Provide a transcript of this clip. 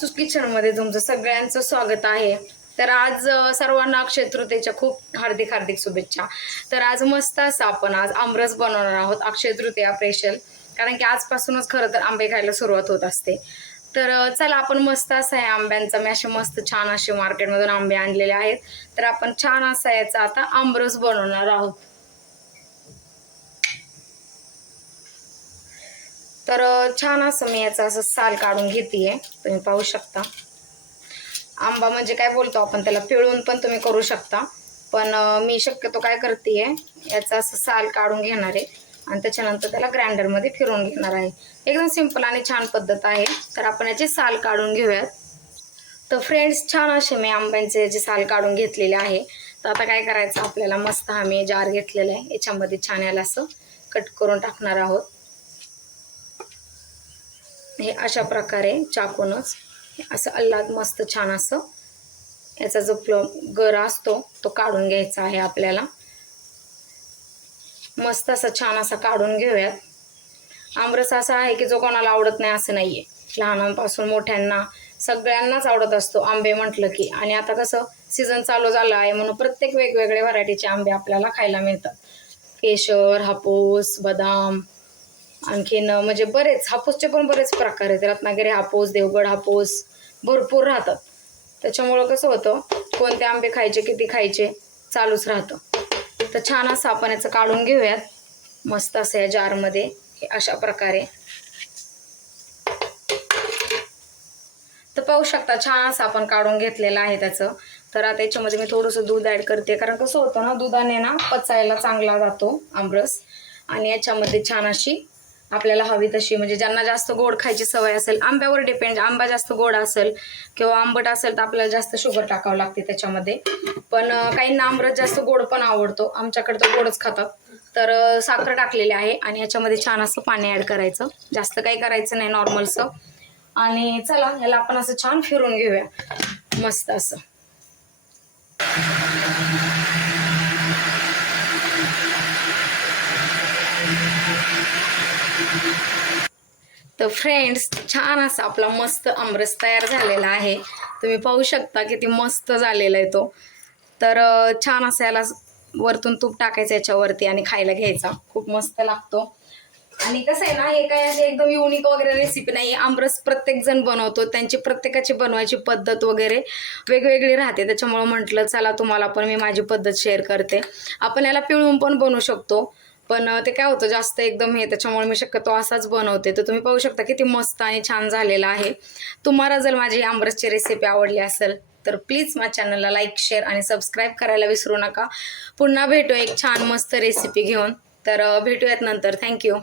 वास्तूस किचनमध्ये तुमचं सगळ्यांचं स्वागत आहे। तर आज सर्वांना अक्षय तृतीयेच्या खूप हार्दिक हार्दिक शुभेच्छा। तर आज मस्त असं आपण आज आमरस बनवणार आहोत अक्षय तृतीया स्पेशल, कारण की आजपासूनच खरं तर आंबे खायला सुरुवात होत असते। तर चला आपण मस्त असं आहे आंब्यांचा मी असे मस्त छान असे मार्केटमधून आंबे आणलेले आहेत, तर आपण छान असा याचा आता आमरस बनवणार आहोत। तर छान असं मी याचा असं साल काढून घेतेय, तुम्ही पाहू शकता। आंबा म्हणजे काय बोलतो आपण त्याला, पिळून पण तुम्ही करू शकता, पण मी शक्यतो काय करतेय याचा असं साल काढून घेणार आहे आणि त्याच्यानंतर त्याला ग्राइंडरमध्ये फिरवून घेणार आहे। एकदम सिंपल आणि छान पद्धत आहे। तर आपण याचे साल काढून घेऊयात। तर फ्रेंड्स, छान असे मी आंब्यांचे याचे साल काढून घेतलेले आहे। तर आता काय करायचं आपल्याला, मस्त हा मी जार घेतलेला आहे, याच्यामध्ये छान याला असं कट करून टाकणार आहोत। हे अशा प्रकारे चाकूनच असं अल्लाद मस्त छान असं याचा जो गरा असतो तो काढून घ्यायचा आहे आपल्याला। मस्त असं छान असं काढून घेऊयात। आमरस असा आहे की जो कोणाला आवडत नाही असं नाहीये, लहानांपासून मोठ्यांना सगळ्यांनाच आवडत असतो आंबे म्हटलं की। आणि आता कसं सीझन चालू झाला आहे म्हणून प्रत्येक वेगवेगळे व्हरायटीचे आंबे आपल्याला खायला मिळतात। केशर, हापूस, बदाम, आणखीन म्हणजे बरेच हापूसचे पण बरेच प्रकार आहेत। रत्नागिरी हापूस, देवगड हापूस भरपूर राहतात। त्याच्यामुळं कसं होतं, कोणते आंबे खायचे किती खायचे चालूच राहतं। तर छान असं आपण याचं काढून घेऊयात मस्त असं या जारमध्ये अशा प्रकारे। तर पाहू शकता छान असं आपण काढून घेतलेलं आहे त्याचं। तर आता याच्यामध्ये मी थोडंसं दूध ॲड करते, कारण कसं होतं ना, दुधाने ना पचायला चांगला जातो आमरस। आणि याच्यामध्ये छान अशी आपल्याला हवी तशी, म्हणजे ज्यांना जास्त गोड खायची सवय असेल, आंब्यावर डिपेंड, आंबा जास्त गोड असेल किंवा आंबट असेल तर आपल्याला जास्त शुगर टाकावं लागते त्याच्यामध्ये। पण काहींना आमरस जास्त गोड पण आवडतो, आमच्याकडे तर गोडच खातात। तर साखर टाकलेली आहे आणि याच्यामध्ये छान असं पाणी ॲड करायचं, जास्त काही करायचं नाही, नॉर्मलचं। आणि चला याला आपण असं छान फिरून घेऊया मस्त असं। तर फ्रेंड्स, छान असा आपला मस्त आमरस तयार झालेला आहे। तुम्ही पाहू शकता किती मस्त झालेला आहे तो। तर छान असं याला वरतून तूप टाकायचं याच्यावरती आणि खायला घ्यायचा, खूप मस्त लागतो। आणि कसं आहे ना, हे काय असे एकदम युनिक वगैरे रेसिपी नाही, आमरस प्रत्येक जण बनवतो, त्यांची प्रत्येकाची बनवायची पद्धत वगैरे वेगवेगळी राहते। त्याच्यामुळे म्हटलं चला तुम्हाला पण मी माझी पद्धत शेअर करते। आपण याला पिळून पण बनवू शकतो, पण ते काय होतं जास्त एकदम हे, त्याच्यामुळे मी शक्यतो असाच बनवते। तर तुम्ही पाहू शकता किती मस्त आणि छान झालेला आहे। तुम्हाला जर माझी आमरसची रेसिपी आवडली असेल तर प्लीज माझ्या चॅनलला लाईक, शेअर आणि सबस्क्राईब करायला विसरू नका। पुन्हा भेटू एक छान मस्त रेसिपी घेऊन। तर भेटूयात नंतर। थँक्यू।